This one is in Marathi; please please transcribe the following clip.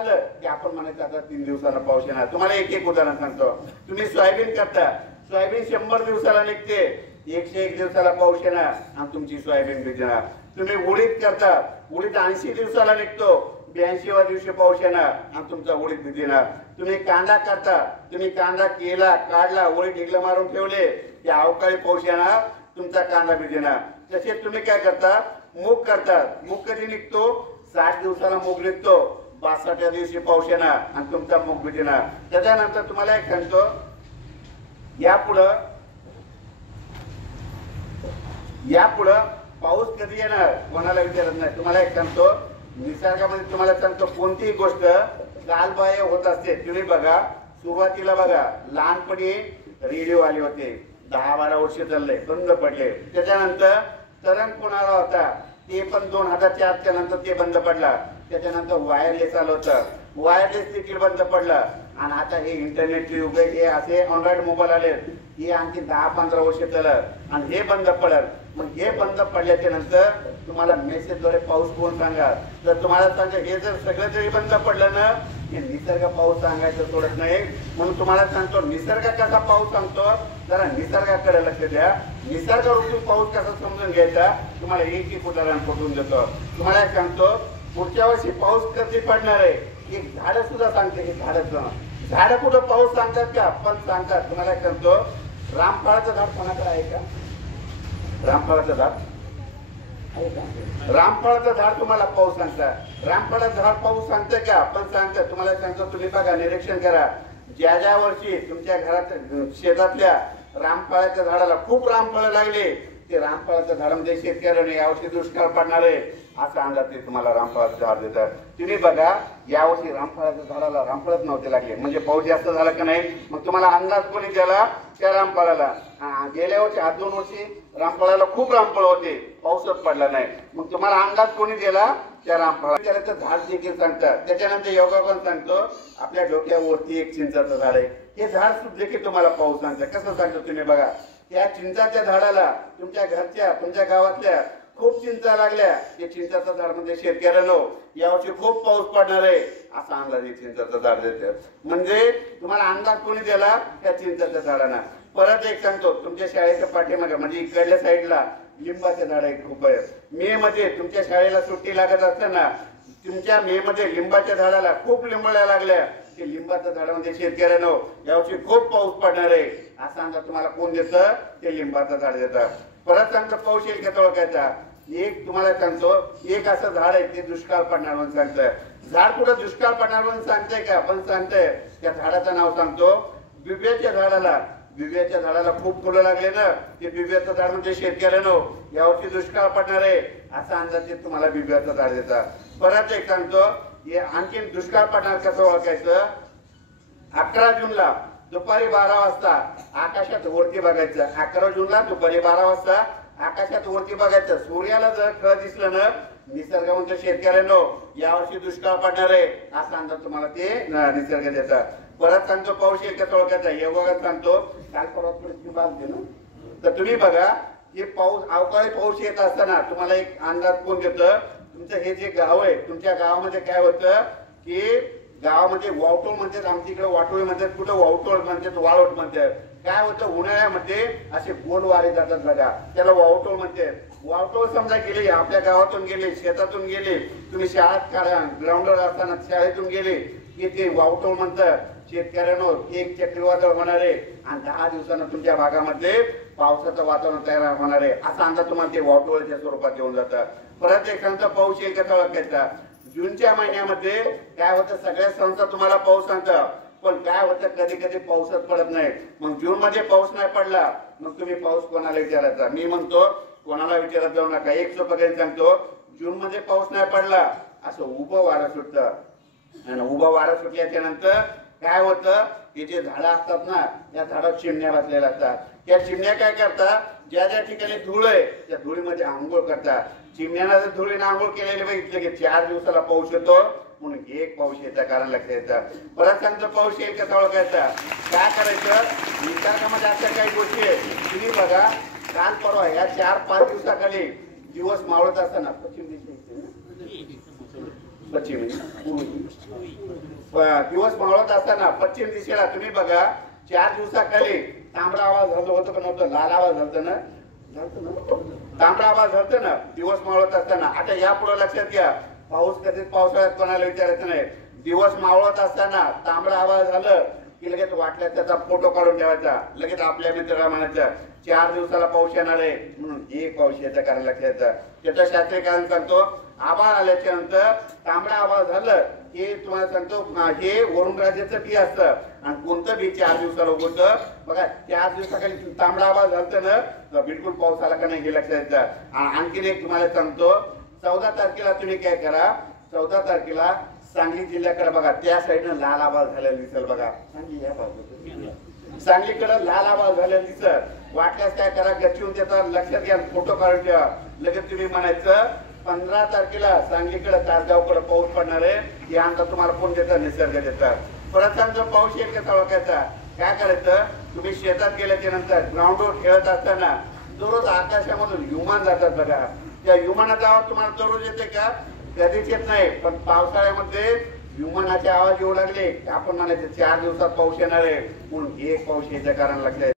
आलं की आपण म्हणायचं आता 3 दिवसांना पाऊस येणार. तुम्हाला एक एक उदाहरण सांगतो. तुम्ही सोयाबीन करता, सोयाबीन 100 दिवसाला निघते, 101 दिवसाला पाऊस येणार आणि तुमची सोयाबीन भिजणार. तुम्ही उडीद करता, उडीद 80 दिवसाला निघतो, 82व्या दिवशी पाऊस येणार आणि तुमचा उडीद भिजणार. तुम्ही कांदा करता, तुम्ही कांदा केला, काढला, उडीद ढिगलं मारून ठेवले की अवकाळी पाऊस येणार, तुमचा कांदा भिजणार. तसेच तुम्ही काय करता, मूग करता, मूग कधी निघतो, 60 दिवसाला मूग निघतो, 62व्या दिवशी पाऊस येणार आणि तुमचा मूग भिजणार. त्याच्यानंतर तुम्हाला एक सांगतो, यापुढं पाऊस कधी येणार कोणाला विचारत नाही. तुम्हाला एक सांगतो, निसर्गामध्ये तुम्हाला सांगतो कोणतीही गोष्ट कालबाह्य होत असते. तुम्ही बघा, सुरुवातीला बघा लहानपणी रेडिओ आले होते, 10-12 वर्ष चालले, बंद पडले. त्याच्यानंतर तरंग कोणाला होता, ते पण 2004च्या नंतर ते बंद पडला. त्याच्यानंतर वायरलेस आलं होतं, वायरलेस देखील बंद पडलं. आणि आता हे इंटरनेटचे युग आहे, हे असे अँड्रॉइड मोबाईल आले, हे आणखी 10-15 वर्ष चालत आणि हे बंद पडलं. मग हे बंद पडल्याच्या नंतर तुम्हाला मेसेजद्वारे पाऊस कोण सांगा, तर तुम्हाला सांगा हे जर सगळं जरी बंद पडलं ना, हे निसर्ग पाऊस सांगायचं सोडत नाही. म्हणून तुम्हाला सांगतो, निसर्ग कसा पाऊस सांगतो, जरा निसर्गाकडे लक्ष द्या. निसर्ग ऋतू पाऊस कसा समजून घ्यायचा, तुम्हाला एक उदाहरण पटवून देतो. तुम्हाला एक सांगतो, पुढच्या वर्षी पाऊस कधी पडणार आहे, एक झाड सुद्धा सांगते की झाड कुठं पाऊस सांगतात का, पण सांगतात. तुम्हाला एक सांगतो, रामफळाचं झाड कोणाकडे आहे का, रामफळाचं झाड आहे का, रामफळाचं झाड तुम्हाला पाऊस सांगतात. रामफळाचं झाड पाऊस सांगते का, पण सांगतात. तुम्हाला सांगतो, तुम्ही बघा, निरीक्षण करा, ज्या वर्षी तुमच्या घरात शेतातल्या रामफळाच्या झाडाला खूप रामफळ लागले, ते रामफळाच्या झाडामध्ये शेतकऱ्याने यावर्षी दुष्काळ पडणार आहे असा अंदाज ते तुम्हाला रामफळाचं झाड देतात. तुम्ही बघा, यावर्षी रामफळाच्या झाडाला रामफळच नव्हते लागले, म्हणजे पाऊस जास्त झाला का नाही. मग तुम्हाला अंदाज कोणी दिला, त्या रामफळाला. गेल्या वर्षी 2 वर्षी रामफळाला खूप रामफळ होते, पाऊसच पडला नाही. मग तुम्हाला अंदाज कोणी दिला, त्या रामफळाचं झाड देखील सांगतात. त्याच्यानंतर योगासन सांगतो, आपल्या डोक्यावरती एक चिंचाचं झाड आहे, हे झाड देखील तुम्हाला पाऊस सांगतं. कसं सांगतो तुम्ही बघा, त्या चिंचाच्या झाडाला तुमच्या घरच्या, तुमच्या गावातल्या खूप चिंचा लागल्या, ते चिंचाचं झाड म्हणजे शेतकऱ्यांनो यावर्षी खूप पाऊस पडणार आहे असा अंदाज चिंचाचं झाड देते. म्हणजे तुम्हाला अंदाज कोणी दिला, त्या चिंचाच्या झाडांना. परत एक सांगतो, तुमच्या शाळेच्या पाठीमागे म्हणजे इकडल्या साईडला लिंबाचे झाड आहे खूप आहे. मे मध्ये तुमच्या शाळेला सुट्टी लागत असताना तुमच्या मे मध्ये लिंबाच्या झाडाला खूप लिंबळ्या लागल्या, ते लिंबाच्या झाडामध्ये शेतकऱ्यांनो यावर्षी खूप पाऊस पडणार आहे असा अंदाज तुम्हाला कोण देतं, ते लिंबाचं झाड देतं. परत सांगतो, पाऊस येईल का ओळखायचा. एक तुम्हाला सांगतो, एक असं झाड आहे ते दुष्काळ पडणार म्हणून सांगतंय. झाड कुठं दुष्काळ पडणार म्हणून सांगतंय का, पण सांगतंय. त्या झाडाचं नाव सांगतो, बिब्याच्या झाडाला. बिब्याच्या झाडाला खूप फुलं लागले ना, ते बिब्याचं झाड म्हणजे शेतकऱ्यांनो यावर्षी दुष्काळ पडणार आहे असा अंदाज ते तुम्हाला बिब्याचं झाड देतात. परत एक सांगतो, हे आणखी दुष्काळ पडणार कसं ओळखायचं. 11 जूनला दुपारी 12 वाजता आकाशात वरती बघायचं. 11 जूनला दुपारी 12 वाजता आकाशात वरती बघायचं. सूर्याला जर खळ दिसलं ना, निसर्ग म्हणतो शेतकऱ्यांनो यावर्षी दुष्काळ पडणार आहे असा अंदाज तुम्हाला ते निसर्ग देतात. परत सांगतो, पाऊस येईल का ओळखायचा. योगात सांगतो, काल परवा बांधते ना, तर तुम्ही बघा, हे पाऊस अवकाळी पाऊस येत असताना तुम्हाला एक अंदाज कोण देतं. तुमचं हे जे गाव आहे, तुमच्या गावामध्ये काय होतं की गावामध्ये वावटोळ म्हणतात, आमच्या इकडे वाटोळ म्हणतात, कुठं वावटोळ म्हणतात, वाळवट म्हणतात. काय होतं, उन्हाळ्यामध्ये असे गोल वारे जातात बघा, त्याला वावटोळ म्हणतात. वावटोळ समजा गेले, आपल्या गावातून गेले, शेतातून गेले, तुम्ही शाळेत ग्राउंडवर असताना शाळेतून गेले की ते वावटोळ म्हणतात. शेतकऱ्यांनो एक चक्रीवादळ होणार आहे आणि 10 दिवसांना तुमच्या भागामध्ये पावसाचं वातावरण तयार होणार आहे असा अंदाज तुम्हाला ते वावटोळच्या स्वरूपात येऊन जातात. परत एक सांगता, पाऊस येईल का ओळखायचा. जूनच्या महिन्यामध्ये काय होतं, सगळ्या संस्था तुम्हाला पाऊस सांगतात, पण काय होतं कधी कधी पाऊसच पडत नाही. मग जून मध्ये पाऊस नाही पडला, मग तुम्ही पाऊस कोणाला विचारायचा. मी म्हणतो कोणाला विचारत जाऊ नका. एक सोपं सांगतो, जून मध्ये पाऊस नाही पडला, असं उभं वारं सुटतं आणि उभं वारं सुटल्याच्या नंतर काय होतं, हे जे झाडं असतात ना, त्या झाडात चिमण्या बसलेल्या असतात. त्या चिमण्या काय करतात, ज्या ज्या ठिकाणी धूळ आहे त्या धुळीमध्ये आंघोळ करतात. चिमण्याला जर धुळीने आंघोळ केलेली बघितलं की 4 दिवसाला पाऊस येतो, म्हणून एक पाऊस यायचा कारण लक्षात येतं. परत सांगतो, पाऊस येईल कसा ओळखायचा. काय करायचं, निसर्गामध्ये अशा काही गोष्टी आहेत. तुम्ही बघा, काल परवा या 4-5 दिवसाखाली दिवस मावळत असताना पश्चिम दिशेने पश्चिमी दिवस मावळत असताना पश्चिम दिशेला तुम्ही बघा 4 दिवसाखाली तांबडा आवाज झालं होतं का नव्हतं? लाल आवाज झालतं ना? तांबडा आवाज झालतं ना दिवस मावळत असताना. आता यापुढे लक्षात घ्या, पाऊस कधीच पावसाळ्यात कोणाला विचारायचं नाही. दिवस मावळत असताना तांबडा आवाज झालं की लगेच वाटल्या त्याचा फोटो काढून ठेवायचा. लगेच आपल्या मित्राला म्हणायचं 4 दिवसाला पाऊस येणार आहे म्हणून. एक पाऊस याचं कारण लक्षात येतं. त्याचं शास्त्रीय कारण सांगतो. आभाळ आल्याच्या नंतर तांबडा आवाज झालं हे तुम्हाला सांगतो हे वरुण राजाचं बी असतं आणि कोणतं बी 4 दिवसाला उगवतं. बघा 4 दिवसाखाली तांबडा आवाज झालतं ना बिलकुल पाऊस आला का नाही हे लक्षात येतं. आणखीन एक तुम्हाला सांगतो, 14 तारखेला तुम्ही काय करा, 14 तारखेला सांगली जिल्ह्याकडे बघा त्या साईडनं लाल आवाज झालेला दिसेल. बघा सांगली या बाजूला सांगलीकडे लाल आवाज झालेला दिसत. वाटल्यास काय करा, गच्चीहून त्याचा लक्षात घ्या, फोटो काढून ठेवा. लगेच तुम्ही म्हणायचं 15 तारखेला सांगलीकडे तासगावकडे पाऊस पडणार आहे. हे अंदाज तुम्हाला कोण देतात? निसर्ग देतात. परत सांगतो पाऊस येईल कसा ओळखायचा? काय करायचं, तुम्ही शेतात गेल्याच्या नंतर ग्राउंडवर खेळत असताना दररोज आकाशामधून विमान जातात बघा. त्या विमानाचा आवाज तुम्हाला दररोज येते का? कधीच येत नाही. पण पावसाळ्यामध्ये विमानाचे आवाज येऊ लागले आपण म्हणायचे 4 दिवसात पाऊस येणार आहे म्हणून. एक पाऊस याचं कारण लक्षात